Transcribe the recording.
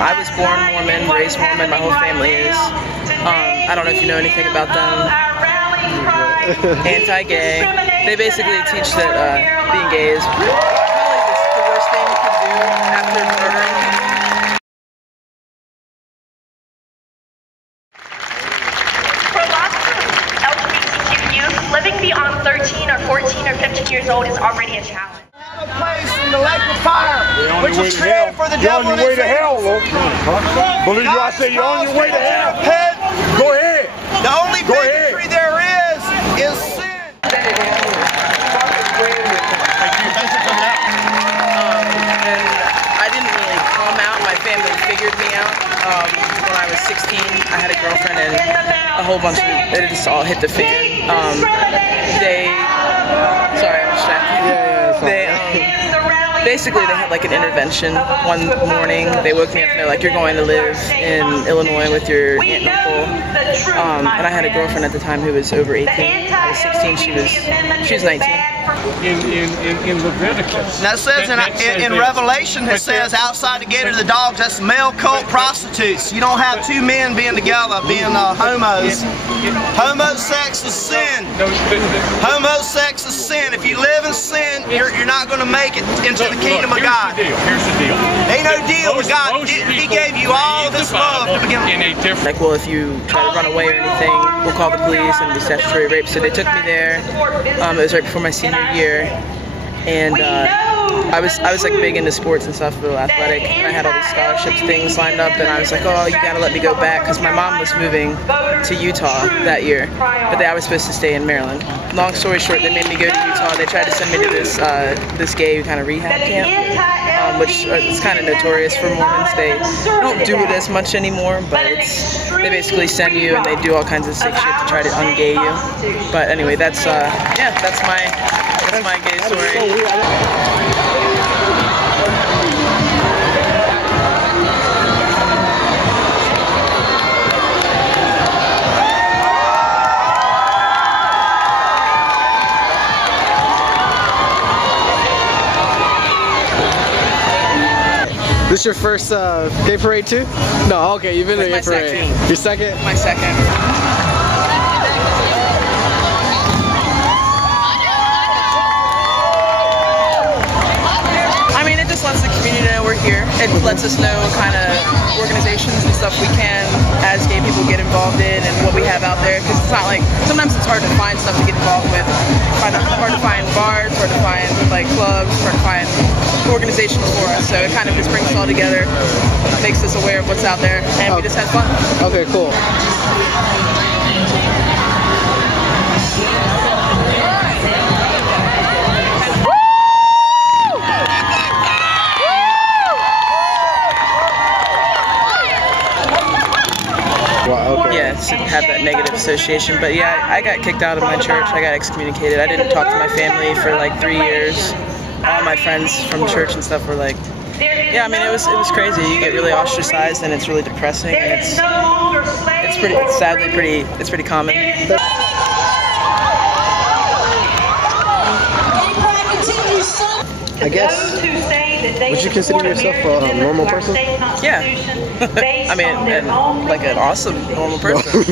I was born Mormon, raised Mormon, my whole family is. I don't know if you know anything about them. Anti-gay. They basically teach that being gay is probably the worst thing you could do after murdering people. For lots of LGBTQ youth, living beyond 13 or 14 or 15 years old is already a challenge. A place in the lake of fire, which was created for the devil. You're on your way to hell, Lord. Believe you, I say you're on your way to hell. Go ahead. The only bigotry there is sin. And I didn't really come out. My family figured me out. When I was 16, I had a girlfriend and a whole bunch of it just all hit the fan. Sorry, I'm distracted. Basically, they had like an intervention one morning. They woke me up and they're like, "You're going to live in Illinois with your aunt and uncle." And I had a girlfriend at the time who was over 18. I was 16. She was 19. In Leviticus. That says in Revelation, it says outside the gate of the dogs, that's male cult prostitutes. You don't have two men being together, being homos. Homosex is sin. Homosex is sin. If you live in sin, you're not going to make it into the kingdom of God. Here's the deal. Ain't no deal with God. He gave you all this love to begin with. Like, well, if you try to run away or anything, we'll call the police and it'll be statutory rape. So they took me there. It was right before my senior year, and I was like big into sports and stuff, little athletic, and I had all these scholarships things lined up, and I was like, oh, you gotta let me go back, because my mom was moving to Utah that year, but I was supposed to stay in Maryland. Long story short, they made me go to Utah. They tried to send me to this gay kind of rehab camp, which is kind of notorious for Mormons. They don't do it as much anymore, but they basically send you and they do all kinds of sick shit to try to ungay you. But anyway, that's my gay story. This your first gay parade too? No, okay, you've been to a gay parade. Second. Your second? My second. Lets the community know we're here. It lets us know what kind of organizations and stuff we can, as gay people, get involved in and what we have out there. Because it's not like, sometimes it's hard to find stuff to get involved with. Hard to find bars, hard to find like clubs, hard to find organizations for us. So it kind of just brings us all together, makes us aware of what's out there, and we just have fun. Okay, cool. Wow, okay. Yeah, to have that negative association. But yeah, I got kicked out of my church. I got excommunicated. I didn't talk to my family for like 3 years. All my friends from church and stuff were like, yeah, I mean, it was crazy. You get really ostracized and it's really depressing. And it's sadly pretty common. I guess, would you consider yourself a normal person? Yeah. I mean, and like an awesome normal person.